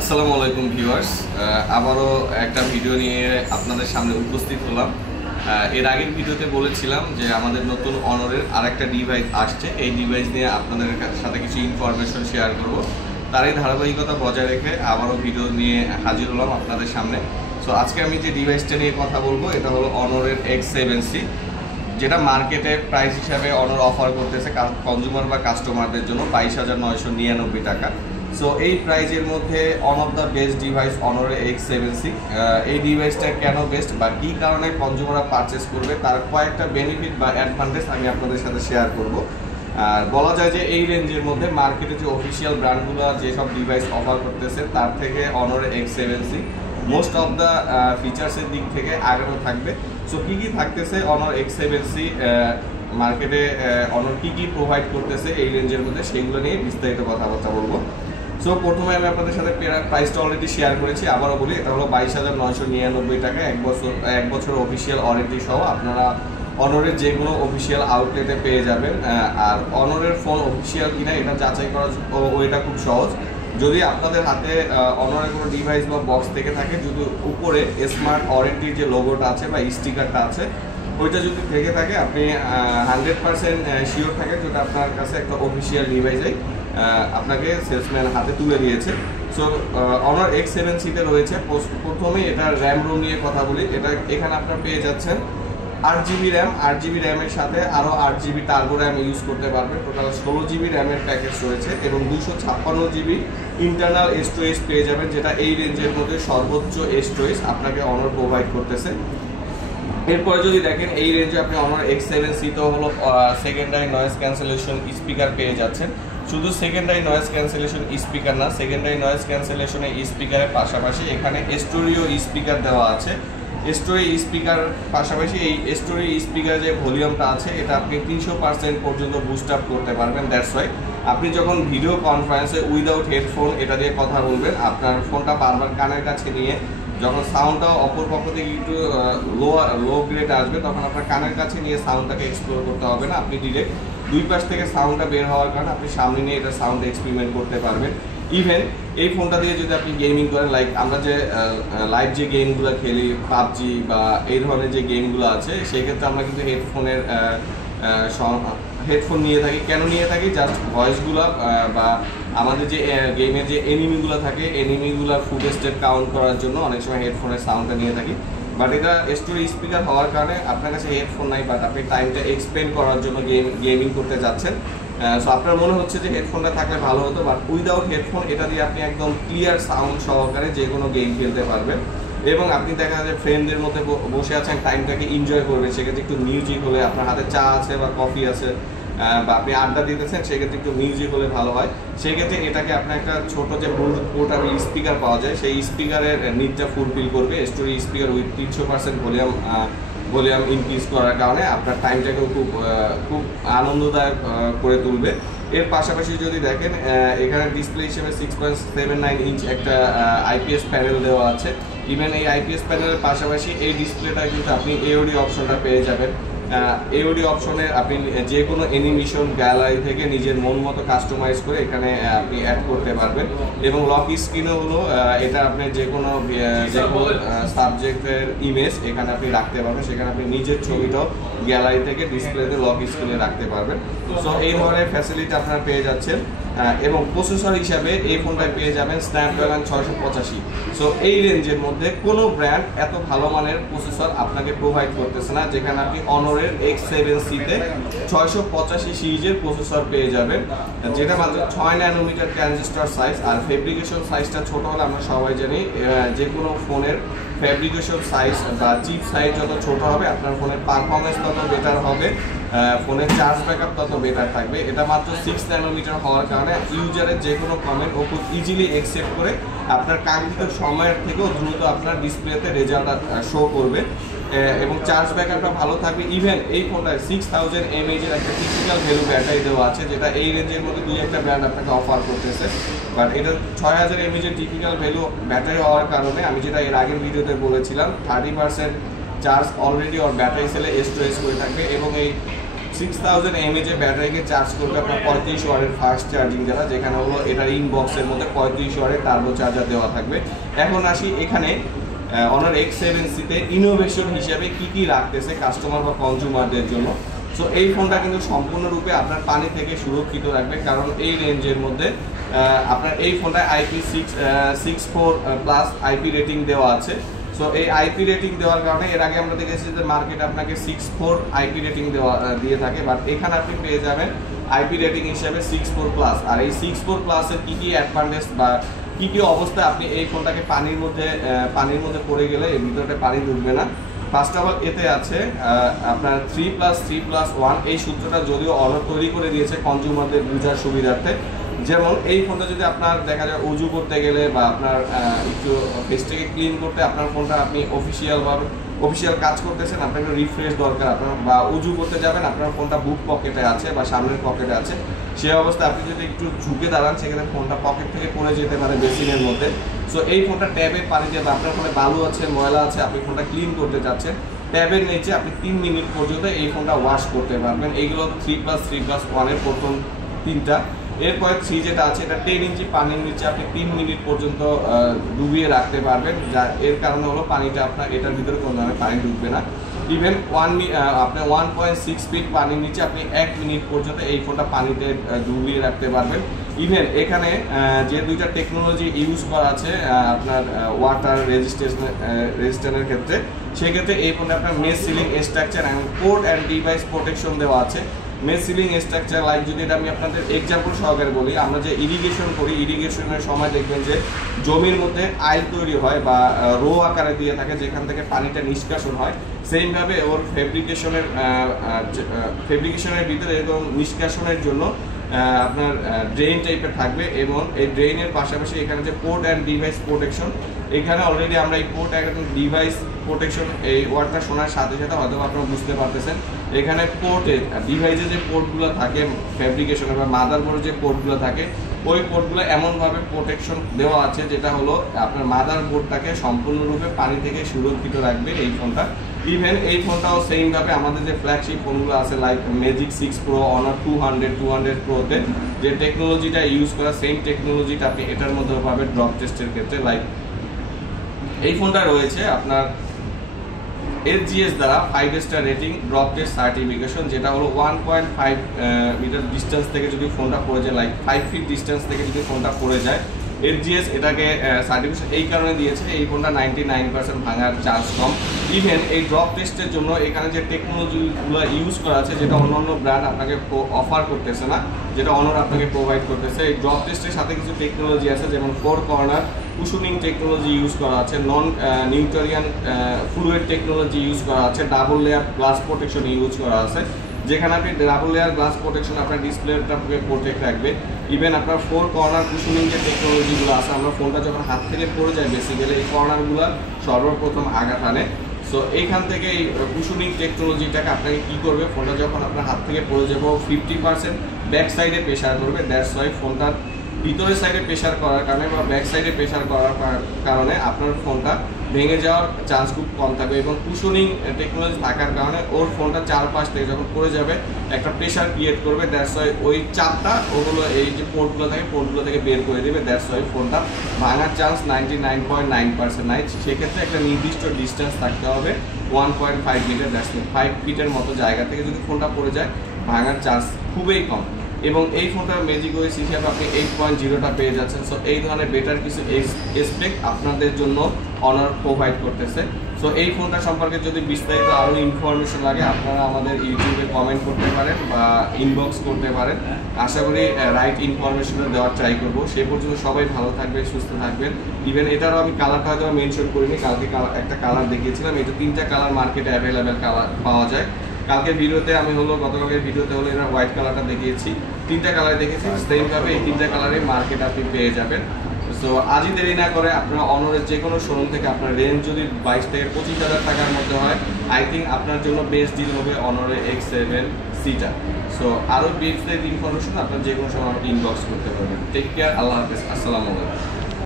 আসসালামু আলাইকুম ভিউয়ার্স, আবারও একটা ভিডিও নিয়ে আপনাদের সামনে উপস্থিত হলাম। এর আগের ভিডিওতে বলেছিলাম যে আমাদের নতুন অনরের আরেকটা ডিভাইস আসছে। এই ডিভাইস নিয়ে আপনাদের সাথে কিছু ইনফরমেশন শেয়ার করব। তারই ধারাবাহিকতা বজায় রেখে আবারও ভিডিও নিয়ে হাজির হলাম আপনাদের সামনে। সো আজকে আমি যে ডিভাইসটা নিয়ে কথা বলবো এটা হলো অনরের X7C, যেটা মার্কেটে প্রাইস হিসাবে অনর অফার করতেছে কনজিউমার বা কাস্টমারদের জন্য 22,999 টাকা। সো এই প্রাইজের মধ্যে one of the best device অনরের X7C। এই ডিভাইসটা কেন বেস্ট বা কী কারণে কনজিউমাররা পারচেস করবে তার কয়েকটা বেনিফিট বা অ্যাডভান্টেজ আমি আপনাদের সাথে শেয়ার করব। আর বলা যায় যে এই রেঞ্জের মধ্যে মার্কেটে যে অফিসিয়াল ব্র্যান্ডগুলো যেসব ডিভাইস অফার করতেছে তার থেকে অনরের X7C মোস্ট অফ দ্য ফিচার্সের দিক থেকে আগানো থাকবে। সো কী কী থাকতেছে অনর X7C মার্কেটে, অনর কী কী প্রোভাইড করতেছে এই রেঞ্জের মধ্যে, সেইগুলো নিয়ে বিস্তারিত কথাবার্তা বলবো। সো প্রথমে আমি আপনাদের সাথে প্রাইসটা অলরেডি শেয়ার করেছি, আবারও বলি এটা হলো 22,999 টাকা, এক বছর অফিসিয়াল ওয়ারেন্টি সহ আপনারা অনরের যে কোনো অফিসিয়াল আউটলেটে পেয়ে যাবেন। আর অনরের ফোন অফিসিয়াল কিনা এটা যাচাই করা ওইটা খুব সহজ। যদি আপনাদের হাতে অনরের কোনো ডিভাইস বা বক্স থেকে থাকে, যদি উপরে স্মার্ট ওয়ারেন্টির যে লোগোটা আছে বা স্টিকারটা আছে ওইটা যদি থেকে থাকে, আপনি 100% শিওর থাকে যেটা আপনার কাছে একটা অফিসিয়াল ডিভাইসে আপনাকে সেলসম্যান হাতে তুলে দিয়েছে। সো অনর X7C-তে রয়েছে প্রথমেই এটা র্যাম রোম নিয়ে কথা বলি। এখানে আপনারা পেয়ে যাচ্ছেন 8GB র্যাম, 8GB র্যামের সাথে আরও 8GB টার্বো র্যাম ইউজ করতে পারবেন। টোটাল 16GB র্যামের প্যাকেজ রয়েছে এবং 256GB ইন্টারনাল স্টোরেজ পেয়ে যাবেন, যেটা এই রেঞ্জের মধ্যে সর্বোচ্চ স্টোরেজ আপনাকে অনর প্রোভাইড করতেছে। এরপরে যদি দেখেন এই রেঞ্জে আপনি অনর X7C-তেও হলো সেকেন্ডারি নয়েজ ক্যান্সেলেশন স্পিকার পেয়ে যাচ্ছেন। শুধু সেকেন্ডারি নয়েজ ক্যান্সেলেশন স্পিকার না, সেকেন্ডারি নয়েজ ক্যান্সেলেশনের স্পিকারের পাশাপাশি এখানে স্টোরিও স্পিকার দেওয়া আছে। স্টোরি স্পিকার পাশাপাশি এই স্টোরি স্পিকারের যে ভলিউমটা আছে এটা আপনি 300% পর্যন্ত বুস্ট আপ করতে পারবেন। দ্যাটস ওয়াই আপনি যখন ভিডিও কনফারেন্সে উইদাউট হেডফোন এটা দিয়ে কথা বলবেন, আপনার ফোনটা বারবার কানের কাছে নিয়ে যখন সাউন্ডটা অপর পক্ষ থেকে একটু লো গ্রেড আসবে, তখন আপনার কানের কাছে নিয়ে সাউন্ডটাকে এক্সপ্লোর করতে হবে না। আপনি ডিরেক্ট দুই পাশ থেকে সাউন্ডটা বের হওয়ার কারণে আপনি সামনে নিয়ে এটা সাউন্ড এক্সপেরিমেন্ট করতে পারবেন। ইভেন এই ফোনটা দিয়ে যদি আপনি গেমিং করেন, লাইক আমরা যে লাইভ যে গেমগুলো খেলি পাবজি বা এই ধরনের যে গেমগুলো আছে, সেই ক্ষেত্রে আমরা কিন্তু হেডফোন নিয়ে থাকি। কেন নিয়ে থাকি? জাস্ট ভয়েসগুলো বা আমাদের যে গেমের যে এনিমিগুলো থাকে এনিমিগুলোর ফুটেজটা কাউন্ট করার জন্য অনেক সময় হেডফোনের সাউন্ডটা নিয়ে থাকি। বাট এটা স্টোরি স্পিকার হওয়ার কারণে আপনার কাছে হেডফোন নাই, বাট আপনি টাইমটা এক্সপেন্ড করার জন্য গেমিং করতে যাচ্ছেন। সো আপনার মনে হচ্ছে যে হেডফোনটা থাকলে ভালো হতো, বাট উইদাউট হেডফোন এটা দিয়ে আপনি একদম ক্লিয়ার সাউন্ড সহকারে যে কোনো গেম খেলতে পারবেন। এবং আপনি দেখা যায় ফ্রেন্ডদের মধ্যে বসে আছেন, টাইমটাকে এনজয় করবেন, সেক্ষেত্রে একটু মিউজিক হলে, আপনার হাতে চা আছে বা কফি আছে বা আপনি আড্ডা দিতেছেন, সেক্ষেত্রে একটু মিউজিক হলে ভালো হয়। সেক্ষেত্রে এটাকে আপনার একটা ছোটো যে পোর্টেবল স্পিকার পাওয়া যায়, সেই স্পিকারের নিডটা ফুলফিল করবে। Story speaker with 300% volume increase করার কারণে আপনার টাইমটাকেও খুব আনন্দদায়ক করে তুলবে। এর পাশাপাশি যদি দেখেন এখানে ডিসপ্লে হিসেবে 6.79 ইঞ্চ একটা IPS প্যানেল দেওয়া আছে। ইভেন এই IPS প্যানেলের পাশাপাশি এই ডিসপ্লেটা কিন্তু আপনি AOD অপশনটা পেয়ে যাবেন। AOD অপশনে আপনি যে কোনো অ্যানিমেশন গ্যালারি থেকে নিজের মন মতো কাস্টমাইজ করে এখানে আপনি অ্যাড করতে পারবেন। এবং লক স্ক্রিনও হলো এটা আপনি যে কোনো সাবজেক্টের ইমেজ এখানে আপনি রাখতে পারবেন, সেখানে আপনি নিজের ছবিটাও গ্যালারি থেকে ডিসপ্লেতে লক স্ক্রিনে রাখতে পারবেন। সো এই ধরনের ফ্যাসিলিটি আপনারা পেয়ে যাচ্ছেন। এবং প্রসেসর হিসাবে এই ফোনটায় পেয়ে যাবেন স্ন্যাপড্রাগন 685। সো এই রেঞ্জের মধ্যে কোনো ব্র্যান্ড এত ভালো মানের প্রসেসর আপনাকে প্রোভাইড করতেছে না, যেখানে আপনি অনরের X7C-তে 685 সিরিজের প্রসেসর পেয়ে যাবেন, যেটা মাত্র 6 ন্যানোমিটার ট্রানজিস্টর সাইজ। আর ফেব্রিকেশন সাইজটা ছোট হলে আমরা সবাই জানি যে কোনো ফোনের ফেব্রিকেশন সাইজ বা চিপ সাইজ যত ছোট হবে আপনার ফোনের পারফরমেন্স তত বেটার হবে, ফোনের চার্জ ব্যাকআপ তত বেটার থাকবে। এটা মাত্র 6 ন্যানোমিটার হওয়ার কারণে ইউজারের যে কোনো কমেন্ট ও খুব ইজিলি অ্যাকসেপ্ট করে আপনার কাঙ্ক্ষিত সময়ের থেকেও দ্রুত আপনার ডিসপ্লেতে রেজাল্ট শো করবে এবং চার্জ ব্যাকআপটা ভালো থাকবে। ইভেন এই ফোনটায় 6000 mAh এর একটা টিপিক্যাল ভ্যালু ব্যাটারি দেওয়া আছে, যেটা এই রেঞ্জের মধ্যে দুই একটা ব্র্যান্ড আপনাকে অফার করতেছে। বাট এটা 6000 mAh এর টিপিক্যাল ভ্যালু ব্যাটারি হওয়ার কারণে আমি যেটা এর আগের ভিডিওতে বলেছিলাম 30% চার্জ অলরেডি ওর ব্যাটারি সেলে স্টোরেজ করে থাকবে। এবং এই 6000 mAh ব্যাটারিকে চার্জ করবে আপনার 35 ওয়াটের ফাস্ট চার্জিং যেটা, যেখানে হলো এটার ইনবক্সের মধ্যে 35 ওয়াটের টার্বো চার্জার দেওয়া থাকবে। এখন আসি এখানে Honor X7C তে ইনোভেশন হিসেবে কি কি রাখতেছে কাস্টমার বা কনজিউমারদের জন্য। সো এই ফোনটা কিন্তু সম্পূর্ণরূপে আপনার পানি থেকে সুরক্ষিত রাখবে, কারণ এই রেঞ্জের মধ্যে আপনার এই ফোনটায় IP64+ IP রেটিং দেওয়া আছে। সো এই IP রেটিং দেওয়ার কারণে এর আগে আমরা দেখেছি যে মার্কেটে আপনাকে 64 IP রেটিং দিয়ে থাকে, বাট এখানে আপনি পেয়ে যাবেন IP রেটিং হিসেবে 64+। আর এই 64+ এর কি কি অ্যাডভান্টেজ বা কি কি অবস্থায় আপনি এই ফোনটাকে পানির মধ্যে পড়ে গেলে এর ভিতরে পানি ঢুকবে না। ফার্স্ট অফ অল এতে আছে আপনার 3+3+1 এই সূত্রটা যদিও Honor তৈরি করে দিয়েছে কনজিউমারদের বুঝার সুবিধার্থে। যেমন এই ফোনটা যদি আপনার দেখা যায় উজু করতে গেলে বা আপনার একটু ফেসটাকে ক্লিন করতে আপনার ফোনটা আপনি অফিসিয়াল কাজ করতেছেন, আপনার একটু রিফ্রেশ দরকার, আপনার বা উজু করতে যাবেন আপনার ফোনটা বুক পকেটে আছে বা সামনের পকেটে আছে, সেই অবস্থায় আপনি যদি একটু ঝুঁকে দাঁড়ান সেখানে ফোনটা পকেট থেকে পড়ে যেতে পারে বেসিনের মধ্যে। সো এই ফোনটা ট্যাবের পানি দিয়ে বা আপনার ফোনে বালু আছে ময়লা আছে আপনি ফোনটা ক্লিন করতে যাচ্ছেন, ট্যাবের নিচে আপনি 3 মিনিট পর্যন্ত এই ফোনটা ওয়াশ করতে পারবেন। এইগুলো 3+3+1 এর প্রথম 3টা। এরপরে 3 যেটা আছে এটা 10 ইঞ্চি পানির নিচে আপনি 3 মিনিট পর্যন্ত ডুবিয়ে রাখতে পারবেন, যা এর কারণে হলো পানিটা আপনার এটার ভিতরে কোনো ধরনের পানি ঢুকবে না। ইভেন আপনার 1.6 ফিট পানির নিচে আপনি 1 মিনিট পর্যন্ত এই ফোনটা পানিতে ডুবিয়ে রাখতে পারবেন। ইভেন এখানে যে দুইটা টেকনোলজি ইউজ করা আছে আপনার ওয়াটার রেজিস্ট্যান্সের ক্ষেত্রে, সেক্ষেত্রে এই ফোনে আপনার মেশ সিলিং স্ট্রাকচার এবং পোর্ট অ্যান্ড ডিভাইস প্রোটেকশন দেওয়া আছে। মেশ সিলিং স্ট্রাকচার লাইক যদি এটা আমি আপনাদের এক্সাম্পল সহকারে বলি, আমরা যে ইরিগেশন করি, ইরিগেশনের সময় দেখবেন যে জমির মধ্যে আইল তৈরি হয় বা রো আকারে দিয়ে থাকে যেখান থেকে পানিটা নিষ্কাশন হয়, সেইভাবে ওর ফেব্রিকেশনের ভিতরে এবং নিষ্কাশনের জন্য আপনার ড্রেন টাইপের থাকবে। এবং এই ড্রেনের পাশাপাশি এখানে যে পোর্ট অ্যান্ড ডিভাইস প্রোটেকশন, এখানে অলরেডি আমরা এই পোর্ট অ্যান্ড ডিভাইস প্রোটেকশন এই ওয়ার্ডটা শোনার সাথে সাথে হয়তো আপনারা বুঝতে পারতেছেন এখানে পোর্টে ডিভাইসে যে পোর্টগুলো থাকে ফেব্রিকেশনে বা মাদারবোর্ডে যে পোর্টগুলো থাকে ওই পোর্টগুলো এমনভাবে প্রোটেকশন দেওয়া আছে যেটা হলো আপনার মাদারবোর্ডটাকে সম্পূর্ণরূপে পানি থেকে সুরক্ষিত রাখবে এই ফোনটা। ইভেন এই ফোনটাও সেমভাবে আমাদের যে ফ্ল্যাগশিপ ফোনগুলো আছে লাইক ম্যাজিক 6 প্রো, Honor 200 প্রোতে যে টেকনোলজিটা ইউজ করা সেম টেকনোলজিটা আপনি এটার মধ্যে পাবেন ড্রপ টেস্টের ক্ষেত্রে। লাইক এই ফোনটা রয়েছে আপনার SGS দ্বারা 5 star rating drop test certification, যেটা হলো 1.5 মিটার ডিস্টেন্স থেকে যদি ফোনটা পড়ে যায়, লাইক 5 ফিট ডিস্টেন্স থেকে যদি ফোনটা পড়ে যায়, SGS এটাকে সার্টিফিকেশন এই কারণে দিয়েছে এই ফোনটা 99% ভাঙার চান্স কম। ইভেন এই ড্রপ টেস্টের জন্য এখানে যে টেকনোলজিগুলো ইউজ করা আছে যেটা অন্যান্য ব্র্যান্ড আপনাকে অফার করতেছে না, যেটা Honor আপনাকে প্রোভাইড করতেছে, এই ড্রপ টেস্টের সাথে কিছু টেকনোলজি আছে যেমন 4 কর্নার কুশনিং টেকনোলজি ইউজ করা আছে, নন নিউট্রিয়ান ফ্লুইড টেকনোলজি ইউজ করা আছে, double layer glass protection use করা আছে, যেখানে আপনি ডাবল লেয়ার গ্লাস প্রোটেকশন আপনার ডিসপ্লেটাকে প্রোটেক্ট রাখবে। ইভেন আপনার 4 কর্নার কুশনিং যে টেকনোলজিগুলো আছে, আমরা ফোনটা যখন হাত থেকে পড়ে যায় বেসিক্যালি এই কর্নারগুলো সর্বপ্রথম আঘাত আনে। সো এইখান থেকে এই কুশনিং টেকনোলজিটাকে আপনাকে কী করবে, ফোনটা যখন আপনার হাত থেকে পড়ে যাবো 50% ব্যাক সাইডে প্রেশার করবে, দ্যাটস ওয়াই ফোনটার ভিতরের সাইডে প্রেশার করার কারণে বা ব্যাক সাইডে প্রেশার করার কারণে আপনার ফোনটা ভেঙে যাওয়ার চান্স খুব কম থাকবে। এবং কুশনিং টেকনোলজি থাকার কারণে ওর ফোনটা চারপাশ থেকে যখন পড়ে যাবে একটা প্রেশার ক্রিয়েট করবে, দ্যাটস ওয়াই ওই চাপটা ওগুলো এই যে পোর্টগুলো থাকে পোর্টগুলো থেকে বের করে দেবে, দ্যাটস ওয়াই ফোনটা ভাঙার চান্স 99.9% নাই। সেক্ষেত্রে একটা নির্দিষ্ট ডিস্টেন্স থাকতে হবে 1.5 মিটার, দ্যাটস 5 ফিটের মতো জায়গা থেকে যদি ফোনটা পড়ে যায় ভাঙার চান্স খুবই কম। এবং এই ফোনটার ম্যাজিক ওএস হিসেবে আপনি 8.0টা পেয়ে যাচ্ছেন। সো এই ধরনের বেটার কিছু এসপেক্ট আপনাদের জন্য Honor প্রোভাইড করতেছে। সো এই ফোনটা সম্পর্কে যদি বিস্তারিত আরও ইনফরমেশন লাগে আপনারা আমাদের ইউটিউবে কমেন্ট করতে পারেন বা ইনবক্স করতে পারেন, আশা করি রাইট ইনফরমেশনটা দেওয়ার ট্রাই করবো। সে পর্যন্ত সবাই ভালো থাকবেন, সুস্থ থাকবেন। ইভেন এটারও আমি কালারটা হয়তো মেনশন করিনি, কালকে একটা কালার দেখিয়েছিলাম, এটা 3টা কালার মার্কেটে অ্যাভেলেবেল কালার পাওয়া যায়। কালকের ভিডিওতে আমি গতকালকের ভিডিওতে হলো এটা হোয়াইট কালারটা দেখিয়েছি, 3টা কালার দেখেছি, সেইভাবে এই 3টা কালারের মার্কেট আপনি পেয়ে যাবেন। সো আজই দেরি না করে আপনারা Honor's যে কোনো শোরুম থেকে আপনার রেঞ্জ যদি 22 থেকে 25,000 টাকার মধ্যে হয়, আই থিঙ্ক আপনার জন্য বেস্ট ডিল হবে Honor X7Cটা। সো আরও বিস্তারিত ইনফরমেশন আপনার যে কোনো সময় আমাকে ইনবক্স করতে পারবেন। টেক কেয়ার, আল্লাহ হাফেজ, আসসালামু আলাইকুম।